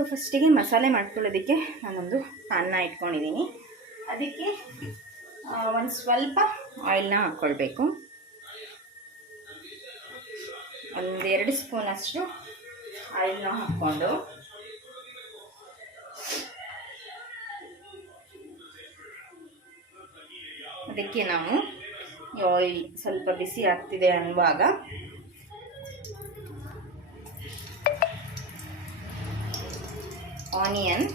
So ಫಸ್ಟಿಗೆ ಮಸಾಲೆ ಮಾಡ್ಕೊಳ್ಳೋದಕ್ಕೆ ನಾನೊಂದು ಪ್ಯಾನ್ನ ಇಟ್ಕೊಂಡಿದ್ದೀನಿ. ಅದಕ್ಕೆ ಒಂದು ಸ್ವಲ್ಪ ಆಯಿಲ್ನ ಹಾಕ್ಕೊಳ್ಬೇಕು ಒಂದೆರಡು ಸ್ಪೂನಷ್ಟು ಆಯಿಲ್ನ ಹಾಕ್ಕೊಂಡು. ಅದಕ್ಕೆ ನಾವು ಆಯಿಲ್ ಸ್ವಲ್ಪ ಬಿಸಿ ಆಗ್ತಿದೆ ಅನ್ನುವಾಗ ಆನಿಯನ್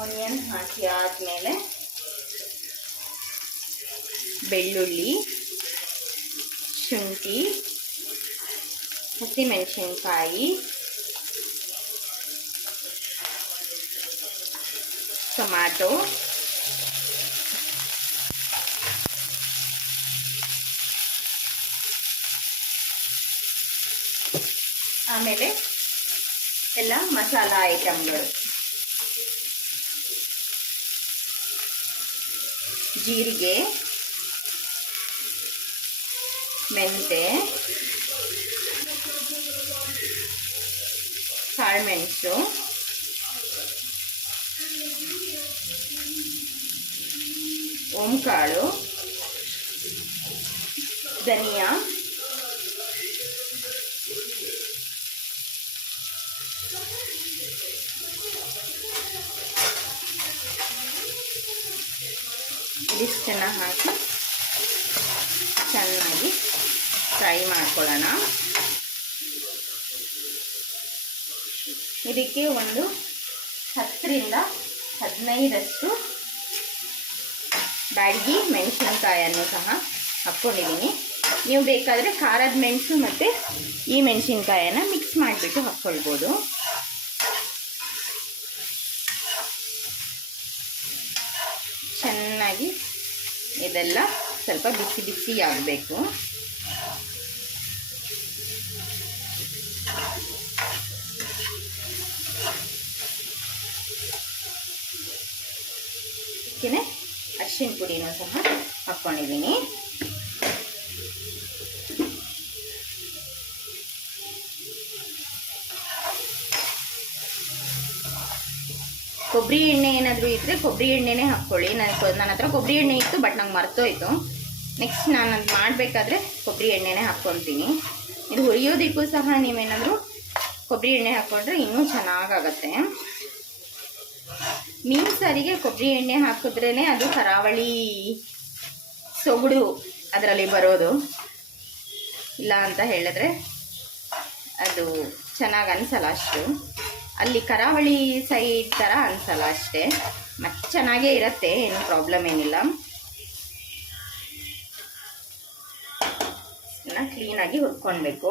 ಆನಿಯನ್ ಹಾಕಿ ಆದಮೇಲೆ ಬೆಳ್ಳುಳ್ಳಿ ಶುಂಠಿ ಹಸಿಮೆಣಸಿನ್ಕಾಯಿ ಟೊಮ್ಯಾಟೊ ಆಮೇಲೆ ಎಲ್ಲ ಮಸಾಲ ಐಟಮ್ಗಳು. ಜೀರಿಗೆ ಮೆಂತೆ ಕಾಳುಮೆಣಸು ಓಂಕಾಳು ಧನಿಯಾ ಇದಿಷ್ಟನ್ನು ಹಾಕಿ ಚೆನ್ನಾಗಿ ಫ್ರೈ ಮಾಡ್ಕೊಳ್ಳೋಣ. ಇದಕ್ಕೆ ಒಂದು ಹತ್ತರಿಂದ ಹದಿನೈದಷ್ಟು ಬ್ಯಾಡಗಿ ಮೆಣಸಿನ್ಕಾಯನ್ನು ಸಹ ಹಾಕ್ಕೊಂಡಿದ್ದೀನಿ. ನೀವು ಬೇಕಾದರೆ ಖಾರದ ಮೆಣಸು ಮತ್ತು ಈ ಮೆಣಸಿನ್ಕಾಯನ್ನು ಮಿಕ್ಸ್ ಮಾಡಿಬಿಟ್ಟು ಹಾಕ್ಕೊಳ್ಬೋದು. ಇದೆಲ್ಲ ಸ್ವಲ್ಪ ಬಿಸಿ ಬಿಸಿ ಆಗಬೇಕು. ಅದಕ್ಕೆ ಅರಿಶಿನ ಪುಡಿನೂ ಸಹ ಹಾಕ್ಕೊಂಡಿದ್ದೀನಿ ಕೊಬ್ಬರಿ ಎಣ್ಣೆ ಏನಾದರೂ ಇದ್ದರೆ ಕೊಬ್ಬರಿ ಎಣ್ಣೆನೇ ಹಾಕ್ಕೊಳ್ಳಿ. ನಾನು ನನ್ನ ಹತ್ರ ಕೊಬ್ಬರಿ ಎಣ್ಣೆ ಇತ್ತು, ಬಟ್ ನಂಗೆ ಮರ್ತೋಯ್ತು. ನೆಕ್ಸ್ಟ್ ನಾನು ಅದು ಮಾಡಬೇಕಾದ್ರೆ ಕೊಬ್ಬರಿ ಎಣ್ಣೆನೇ ಹಾಕ್ಕೊತೀನಿ ಇದು ಹುರಿಯೋದಕ್ಕೂ ಸಹ ನೀವೇನಾದರೂ ಕೊಬ್ಬರಿ ಎಣ್ಣೆ ಹಾಕ್ಕೊಂಡ್ರೆ ಇನ್ನೂ ಚೆನ್ನಾಗಾಗತ್ತೆ. ಮೀನು ಸಾರಿಗೆ ಕೊಬ್ಬರಿ ಎಣ್ಣೆ ಹಾಕಿದ್ರೇ ಅದು ಕರಾವಳಿ ಸೊಗಡು ಅದರಲ್ಲಿ ಬರೋದು. ಇಲ್ಲ ಅಂತ ಹೇಳಿದ್ರೆ ಅದು ಚೆನ್ನಾಗಿ ಅನಿಸಲ್ಲ ಅಷ್ಟು. ಅಲ್ಲಿ ಕರಾವಳಿ ಸೈಡ್ ಥರ ಅನಿಸಲ್ಲ ಅಷ್ಟೇ. ಮತ್ತೆ ಚೆನ್ನಾಗೇ ಇರುತ್ತೆ, ಏನು ಪ್ರಾಬ್ಲಮ್ ಏನಿಲ್ಲ. ಕ್ಲೀನಾಗಿ ಹುರ್ಕೊಳ್ಬೇಕು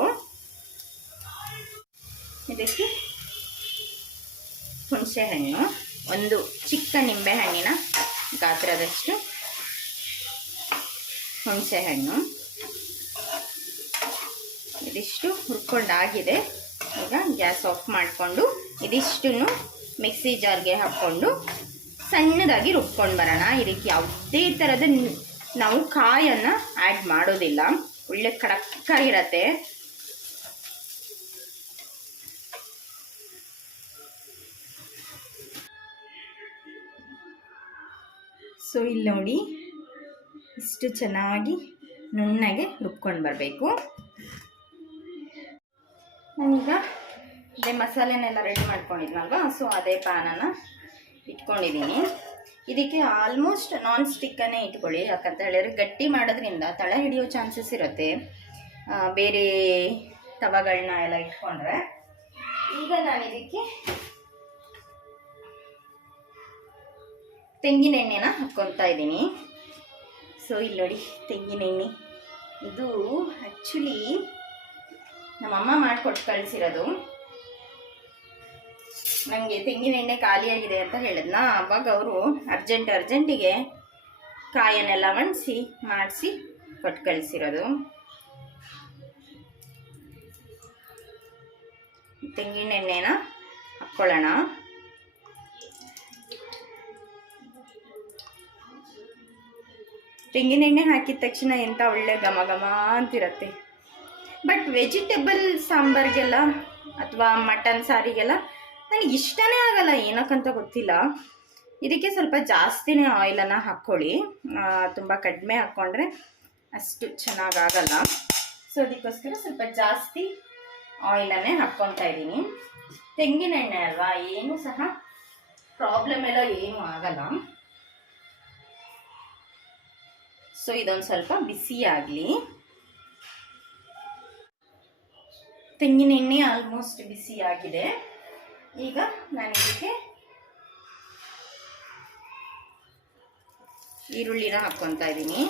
ಇದಕ್ಕೆ ಹುಣಸೆ ಹಣ್ಣು, ಒಂದು ಚಿಕ್ಕ ನಿಂಬೆ ಹಣ್ಣಿನ ಗಾತ್ರದಷ್ಟು ಹುಣಸೆ ಹಣ್ಣು. ಇದಿಷ್ಟು ಹುರ್ಕೊಂಡಾಗಿದೆ. ಈಗ ಗ್ಯಾಸ್ ಆಫ್ ಮಾಡಿಕೊಂಡು ಇದಿಷ್ಟನ್ನು ಮಿಕ್ಸಿ ಜಾರ್ಗೆ ಹಾಕ್ಕೊಂಡು ಸಣ್ಣದಾಗಿ ರುಬ್ಕೊಂಡು ಬರೋಣ. ಇದಕ್ಕೆ ಯಾವುದೇ ಥರದ ನಾವು ಕಾಯನ್ನು ಆ್ಯಡ್ ಮಾಡೋದಿಲ್ಲ. ಒಳ್ಳೆ ಕಡಕ್ಕಾಗಿರತ್ತೆ. ಸೊ, ಇಲ್ಲಿ ನೋಡಿ ಇಷ್ಟು ಚೆನ್ನಾಗಿ ನುಣ್ಣಗೆ ರುಬ್ಕೊಂಡು ಬರಬೇಕು. ನಾನೀಗ ಅದೇ ಮಸಾಲೆನೆಲ್ಲ ರೆಡಿ ಮಾಡ್ಕೊಂಡಿದ್ನಲ್ವ? ಸೊ ಅದೇ ಪ್ಯಾನನ್ನು ಇಟ್ಕೊಂಡಿದ್ದೀನಿ ಇದಕ್ಕೆ ಆಲ್ಮೋಸ್ಟ್ ನಾನ್ ಸ್ಟಿಕ್ಕನ್ನೇ ಇಟ್ಕೊಳ್ಳಿ. ಯಾಕಂತ ಹೇಳಿದರೆ ಗಟ್ಟಿ ಮಾಡೋದ್ರಿಂದ ತಳ ಹಿಡಿಯೋ ಚಾನ್ಸಸ್ ಇರುತ್ತೆ. ಬೇರೆ ತವಗಳನ್ನ ಎಲ್ಲ ಇಟ್ಕೊಂಡ್ರೆ. ಈಗ ನಾನು ಇದಕ್ಕೆ ತೆಂಗಿನ ಎಣ್ಣೆನ ಹಾಕ್ಕೊತಾ ಇದ್ದೀನಿ. ಸೊ ಇಲ್ಲಿ ನೋಡಿ ತೆಂಗಿನೆಣ್ಣೆ. ಇದು ಆ್ಯಕ್ಚುಲಿ ನಮ್ಮಮ್ಮ ಮಾಡಿಕೊಟ್ಟು ಕಳಿಸಿರೋದು. ನನಗೆ ತೆಂಗಿನ ಎಣ್ಣೆ ಖಾಲಿಯಾಗಿದೆ ಅಂತ ಹೇಳಿದ್ನ. ಅವಾಗ ಅವರು ಅರ್ಜೆಂಟ್ ಅರ್ಜೆಂಟಿಗೆ ಕಾಯನ್ನೆಲ್ಲ ಒಣಸಿ, ಮಾಡಿಸಿ ಕೊಟ್ಟು ಕಳಿಸಿರೋದು. ತೆಂಗಿನ ಎಣ್ಣೆನ ಹಾಕ್ಕೊಳ್ಳೋಣ. ತೆಂಗಿನೆಣ್ಣೆ ಹಾಕಿದ ತಕ್ಷಣ ಎಂಥ ಒಳ್ಳೆ ಘಮ ಘಮ ಅಂತಿರತ್ತೆ. ಬಟ್ ವೆಜಿಟೇಬಲ್ ಸಾಂಬಾರಿಗೆಲ್ಲ ಅಥವಾ ಮಟನ್ ಸಾರಿಗೆಲ್ಲ ನನಗೆ ಇಷ್ಟನೇ ಆಗಲ್ಲ, ಏನಕ್ಕಂತ ಗೊತ್ತಿಲ್ಲ. ಇದಕ್ಕೆ ಸ್ವಲ್ಪ ಜಾಸ್ತಿನೇ ಆಯಿಲನ್ನು ಹಾಕ್ಕೊಳ್ಳಿ. ತುಂಬ ಕಡಿಮೆ ಹಾಕ್ಕೊಂಡ್ರೆ ಅಷ್ಟು ಚೆನ್ನಾಗಾಗಲ್ಲ ಸೊ ಅದಕ್ಕೋಸ್ಕರ ಸ್ವಲ್ಪ ಜಾಸ್ತಿ ಆಯಿಲನ್ನೇ ಹಾಕ್ಕೊತಾ ಇದ್ದೀನಿ. ತೆಂಗಿನ ಎಣ್ಣೆ ಅಲ್ವಾ, ಏನೂ ಸಹ ಪ್ರಾಬ್ಲಮ್ ಎಲ್ಲ ಏನೂ ಆಗಲ್ಲ. ಸೊ ಇದೊಂದು ಸ್ವಲ್ಪ ಬಿಸಿ ಆಗಲಿ ತೆಂಗಿನ ಎಣ್ಣೆ ಆಲ್ಮೋಸ್ಟ್ ಬಿಸಿ ಆಗಿದೆ. ಈಗ ನಾನು ಇದಕ್ಕೆ ಈರುಳ್ಳಿನ ಹಾಕ್ಕೊತಾ ಇದ್ದೀನಿ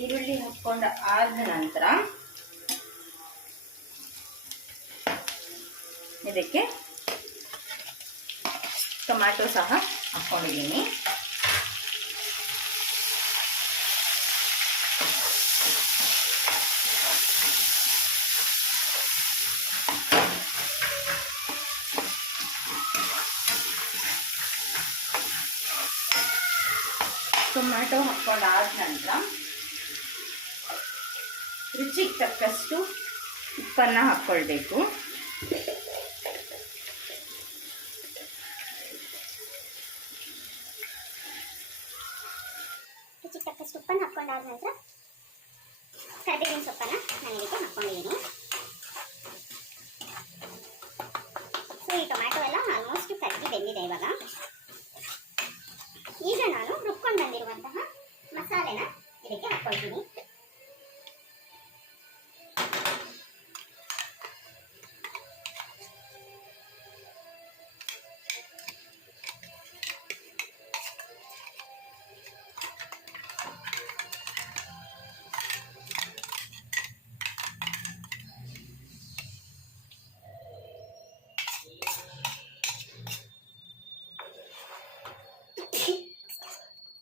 ಈರುಳ್ಳಿ ಹಾಕ್ಕೊಂಡ ಆದ ನಂತರ ಇದಕ್ಕೆ ಟೊಮ್ಯಾಟೊ ಸಹ ಹಾಕ್ಕೊಂಡಿದ್ದೀನಿ ಟೊಮ್ಯಾಟೊ ಹಾಕ್ಕೊಂಡಾದ ನಂತರ ರುಚಿಗೆ ತಕ್ಕಷ್ಟು ಉಪ್ಪನ್ನು ಹಾಕ್ಕೊಳ್ಬೇಕು ರುಚಿಗೆ ತಕ್ಕಷ್ಟು ಉಪ್ಪನ್ನು ಹಾಕ್ಕೊಂಡಾದ ನಂತರ ಕರಿಬೇವಿನ ಸೊಪ್ಪನ್ನು ನಾನು ಇದಕ್ಕೆ ಹಾಕ್ಕೊಂಡಿದ್ದೀನಿ ಸೊ ಈ ಟೊಮ್ಯಾಟೊ ಎಲ್ಲ ಆಲ್ಮೋಸ್ಟ್ ಕರಗಿ ಬೆಂದಿದೆ ಇವಾಗ. ಈಗ ನಾನು ರುಬ್ಕೊಂಡು ಬಂದಿರುವಂತಹ ಮಸಾಲೆನ ಇದಕ್ಕೆ ಹಾಕ್ಕೊಳ್ತೀನಿ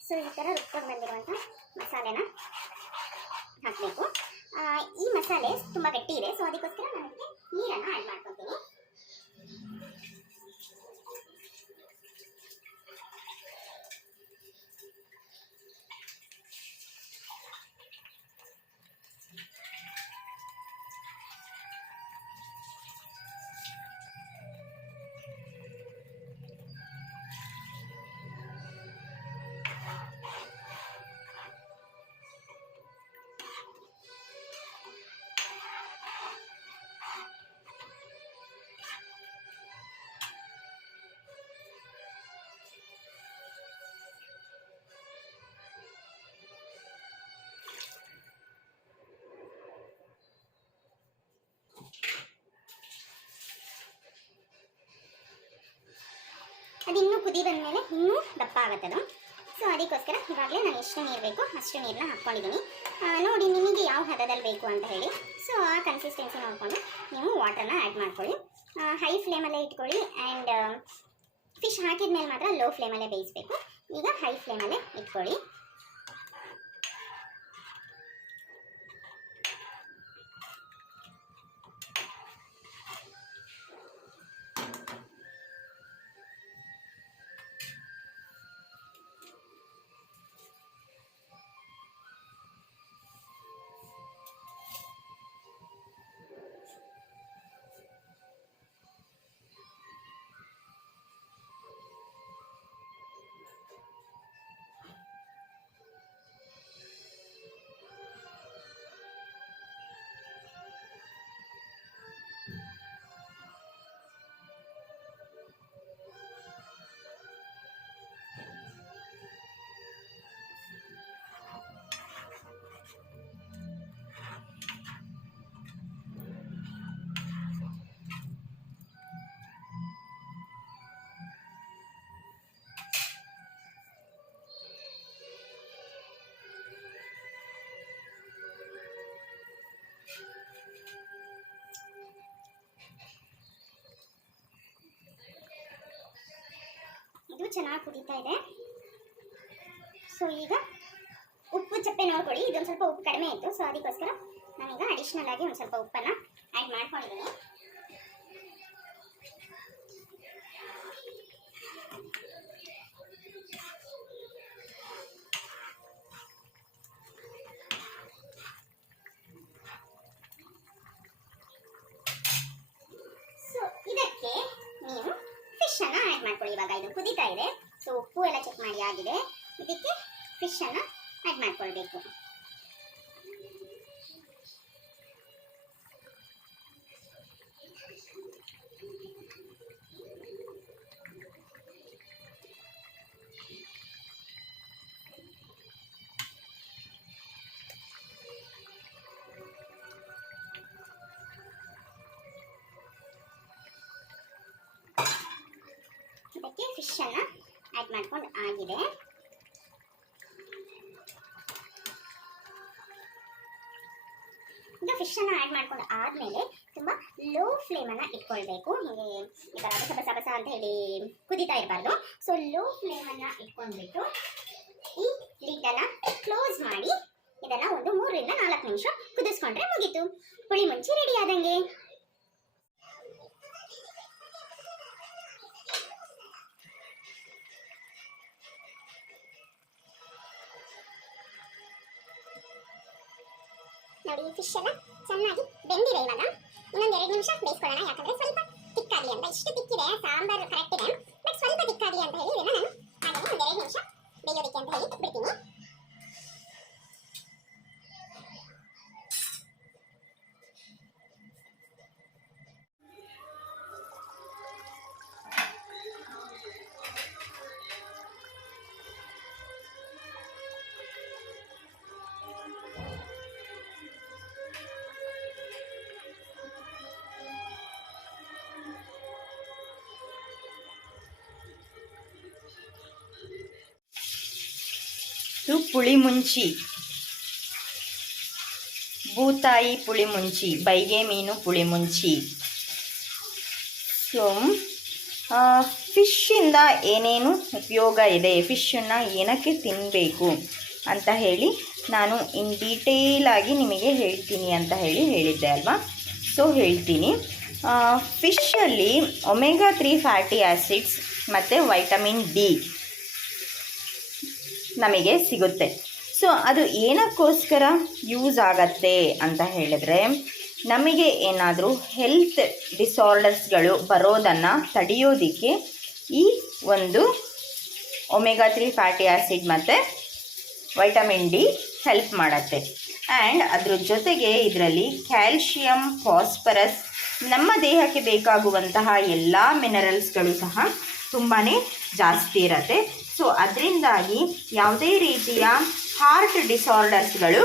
ಸೊ ಈ ಥರ ರುಬ್ಕೊಂಡು ಬಂದಿರುವಂಥ ಮಸಾಲೆನ ಹಾಕಬೇಕು. ಈ ಮಸಾಲೆ ತುಂಬ ಗಟ್ಟಿ ಇದೆ ಸೊ ಅದಕ್ಕೋಸ್ಕರ ನಾನು ಇದಕ್ಕೆ ನೀರನ್ನು ಆ್ಯಡ್ ಮಾಡ್ಕೊತೀನಿ ಅದು ಇನ್ನೂ ಕುದಿ ಬಂದಮೇಲೆ ಇನ್ನೂ ದಪ್ಪ ಆಗುತ್ತೆ ಅದು. ಸೊ ಅದಕ್ಕೋಸ್ಕರ ಇವಾಗಲೇ ನಾನು ಎಷ್ಟು ನೀರು ಬೇಕು, ಅಷ್ಟು ನೀರನ್ನ ಹಾಕ್ಕೊಂಡಿದ್ದೀನಿ ನೋಡಿ ನಿಮಗೆ ಯಾವ ಹದದಲ್ಲಿ ಬೇಕು ಅಂತ ಹೇಳಿ. ಸೊ ಆ ಕನ್ಸಿಸ್ಟೆನ್ಸಿ ನೋಡಿಕೊಂಡು ನೀವು ವಾಟರ್ನ ಆ್ಯಡ್ ಮಾಡ್ಕೊಳ್ಳಿ. ಹೈ ಫ್ಲೇಮಲ್ಲೇ ಇಟ್ಕೊಳ್ಳಿ ಆ್ಯಂಡ್ ಫಿಶ್ ಹಾಕಿದ ಮೇಲೆ ಮಾತ್ರ ಲೋ ಫ್ಲೇಮಲ್ಲೇ ಬೇಯಿಸಬೇಕು. ಈಗ ಹೈ ಫ್ಲೇಮಲ್ಲೇ ಇಟ್ಕೊಳ್ಳಿ. ಇದು ಚೆನ್ನಾಗಿ ಕುದೀತಾ ಇದೆ. ಸೊ ಈಗ ಉಪ್ಪು ಚಪ್ಪೆ ನೋಡ್ಕೊಳ್ಳಿ. ಇದೊಂದು ಸ್ವಲ್ಪ ಉಪ್ಪು ಕಡಿಮೆ ಇತ್ತು. ಸೊ ಅದಕ್ಕೋಸ್ಕರ ನಾನೀಗ ಅಡಿಷ್ನಲ್ ಆಗಿ ಒಂದು ಸ್ವಲ್ಪ ಉಪ್ಪನ್ನು ಆ್ಯಡ್ ಮಾಡ್ಕೊಂಡಿದ್ದೀನಿ. ಇದು ಕುದೀತಾ ಇದೆ. ಸೊ ಉಪ್ಪು ಎಲ್ಲ ಚೆಕ್ ಮಾಡಿ ಆಗಿದೆ. ಇದಕ್ಕೆ ಫಿಶ್ ಅನ್ನ ಆ್ಯಡ್ ಮಾಡ್ಕೊಳ್ಬೇಕು ಇದಕ್ಕೆ ಫಿಶ್ ಅನ್ನ ಆ್ಯಡ್ ಮಾಡ್ಕೊಂಡು ಆಗಿದೆ. ಇದು ಫಿಶ್ ಅನ್ನ ಆ್ಯಡ್ ಮಾಡ್ಕೊಂಡು ಆದ್ಮೇಲೆ ತುಂಬಾ ಲೋ ಫ್ಲೇಮ್ ಅನ್ನ ಇಟ್ಕೊಳ್ಬೇಕು. ಹೀಗೆ ಈ ತರ ಬಸ ಬಸ ಬಸ ಅಂತ ಹೇಳಿ ಕುದಿತಾ ಇರಬಾರ್ದು. ಸೊ ಲೋ ಫ್ಲೇಮ್ ಅನ್ನ ಇಟ್ಕೊಂಡ್ಬಿಟ್ಟು ಈ ಲಿಡ್ ಅನ್ನ ಕ್ಲೋಸ್ ಮಾಡಿ ಇದನ್ನ ಒಂದು ಮೂರರಿಂದ ನಾಲ್ಕು ನಿಮಿಷ ಕುದಿಸ್ಕೊಂಡ್ರೆ ಮುಗೀತು. ಪುಳಿ ಮುಂಚೆ ರೆಡಿ ಆದಂಗೆ. ನೋಡಿ ಫಿಶ್ ಎಲ್ಲ ಚೆನ್ನಾಗಿ ಬೆಂದಿದೆ ಇವಾಗ. ಇನ್ನೊಂದು ಎರಡು ನಿಮಿಷ ಬೇಯಿಸ್ಕೊಳ್ಳೋಣ, ಯಾಕಂದ್ರೆ ಸ್ವಲ್ಪ ತಿಕ್ಕಾಗಲಿ ಅಂತ. ಇಷ್ಟು ತಿಕ್ಕಿದೆ, ಸಾಂಬಾರು ಕರೆಕ್ಟ್ ಇದೆ ಬಟ್ ಸ್ವಲ್ಪ ತಿಕ್ಕಾಗಲಿ ಅಂತ ಹೇಳಿ ಇದನ್ನ ಇದು ಪುಳಿಮುಂಚಿ. ಬೂತಾಯಿ ಪುಳಿಮುಂಚಿ, ಬೈಗೆ ಮೀನು ಪುಳಿಮುಂಚಿ. ಸೊ ಫಿಶ್ಶಿಂದ ಏನೇನು ಉಪಯೋಗ ಇದೆ, ಫಿಶ್ಶನ್ನು ಏನಕ್ಕೆ ತಿನ್ನಬೇಕು ಅಂತ ಹೇಳಿ ನಾನು ಇನ್ ಡೀಟೇಲಾಗಿ ನಿಮಗೆ ಹೇಳ್ತೀನಿ ಅಂತ ಹೇಳಿ ಹೇಳಿದ್ದೆ ಅಲ್ವಾ? ಸೊ, ಹೇಳ್ತೀನಿ. ಫಿಶಲ್ಲಿ ಒಮೆಗಾ ತ್ರೀ ಫ್ಯಾಟಿ ಆ್ಯಸಿಡ್ಸ್ ಮತ್ತು ವೈಟಮಿನ್ ಡಿ ನಮಗೆ ಸಿಗುತ್ತೆ. ಸೊ ಅದು ಏನಕ್ಕೋಸ್ಕರ ಯೂಸ್ ಆಗತ್ತೆ ಅಂತ ಹೇಳಿದ್ರೆ, ನಮಗೆ ಏನಾದರೂ ಹೆಲ್ತ್ ಡಿಸಾರ್ಡರ್ಸ್ಗಳು ಬರೋದನ್ನು ತಡೆಯೋದಕ್ಕೆ ಈ ಒಂದು ಒಮೆಗಾ ತ್ರೀ ಫ್ಯಾಟಿ ಆ್ಯಸಿಡ್ ಮತ್ತು ವೈಟಮಿನ್ ಡಿ ಹೆಲ್ಪ್ ಮಾಡುತ್ತೆ. ಆ್ಯಂಡ್ ಅದ್ರ ಜೊತೆಗೆ ಇದರಲ್ಲಿ ಕ್ಯಾಲ್ಶಿಯಂ ಫಾಸ್ಫರಸ್ ನಮ್ಮ ದೇಹಕ್ಕೆ ಬೇಕಾಗುವಂತಹ ಎಲ್ಲ ಮಿನರಲ್ಸ್ಗಳು ಸಹ ತುಂಬಾ ಜಾಸ್ತಿ ಇರುತ್ತೆ. ಸೊ ಅದರಿಂದಾಗಿ ಯಾವುದೇ ರೀತಿಯ ಹಾರ್ಟ್ ಡಿಸಾರ್ಡರ್ಸ್ಗಳು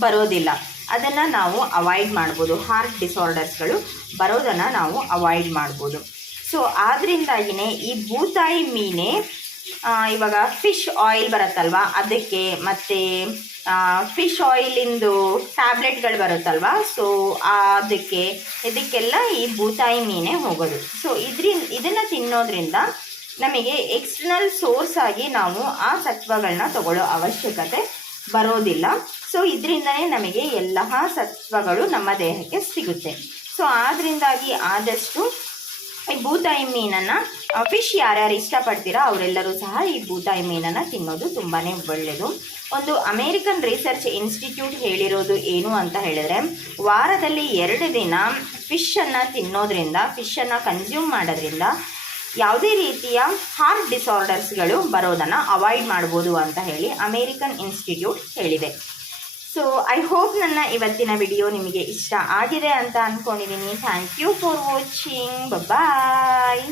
ಬರೋದಿಲ್ಲ. ಅದನ್ನು ನಾವು ಅವಾಯ್ಡ್ ಮಾಡ್ಬೋದು. ಹಾರ್ಟ್ ಡಿಸಾರ್ಡರ್ಸ್ಗಳು ಬರೋದನ್ನು ನಾವು ಅವಾಯ್ಡ್ ಮಾಡ್ಬೋದು. ಸೊ ಆದ್ರಿಂದಾಗಿಯೇ ಈ ಬೂತಾಯಿ ಮೀನೆ ಇವಾಗ ಫಿಶ್ ಆಯಿಲ್ ಬರುತ್ತಲ್ವ? ಅದಕ್ಕೆ ಮತ್ತು ಫಿಶ್ ಆಯಿಲಿಂದು ಟ್ಯಾಬ್ಲೆಟ್ಗಳು ಬರುತ್ತಲ್ವ? ಸೊ ಅದಕ್ಕೆ ಇದಕ್ಕೆಲ್ಲ ಈ ಬೂತಾಯಿ ಮೀನೇ ಹೋಗೋದು. ಸೊ ಇದ್ರಿಂದ ಇದನ್ನು ತಿನ್ನೋದ್ರಿಂದ ನಮಗೆ ಎಕ್ಸ್ಟರ್ನಲ್ ಸೋರ್ಸ್ ಆಗಿ ನಾವು ಆ ಸತ್ವಗಳನ್ನ ತಗೊಳ್ಳೋ ಅವಶ್ಯಕತೆ ಬರೋದಿಲ್ಲ. ಸೊ ಇದರಿಂದನೇ ನಮಗೆ ಎಲ್ಲ ಸತ್ವಗಳು ನಮ್ಮ ದೇಹಕ್ಕೆ ಸಿಗುತ್ತೆ. ಸೊ ಆದ್ರಿಂದಾಗಿ ಆದಷ್ಟು ಈ ಬೂತಾಯಿ ಮೀನನ್ನು ಫಿಶ್ ಯಾರ್ಯಾರು ಇಷ್ಟಪಡ್ತೀರಾ ಅವರೆಲ್ಲರೂ ಸಹ ಈ ಬೂತಾಯಿ ಮೀನನ್ನು ತಿನ್ನೋದು ತುಂಬಾ ಒಳ್ಳೆಯದು. ಒಂದು ಅಮೇರಿಕನ್ ರಿಸರ್ಚ್ ಇನ್ಸ್ಟಿಟ್ಯೂಟ್ ಹೇಳಿರೋದು ಏನು ಅಂತ ಹೇಳಿದ್ರೆ, ವಾರದಲ್ಲಿ ಎರಡು ದಿನ ಫಿಶನ್ನು ತಿನ್ನೋದ್ರಿಂದ ಫಿಶನ್ನು ಕನ್ಸ್ಯೂಮ್ ಮಾಡೋದ್ರಿಂದ ಯಾವುದೇ ರೀತಿಯ ಹಾರ್ಟ್ ಡಿಸಾರ್ಡರ್ಸ್ಗಳು ಬರೋದನ್ನು ಅವಾಯ್ಡ್ ಮಾಡ್ಬೋದು ಅಂತ ಹೇಳಿ ಅಮೇರಿಕನ್ ಇನ್ಸ್ಟಿಟ್ಯೂಟ್ ಹೇಳಿದೆ. ಸೊ, ಐ ಹೋಪ್ ನನ್ನ ಇವತ್ತಿನ ವಿಡಿಯೋ ನಿಮಗೆ ಇಷ್ಟ ಆಗಿದೆ ಅಂತ ಅಂದ್ಕೊಂಡಿದ್ದೀನಿ thank you for watching. Bye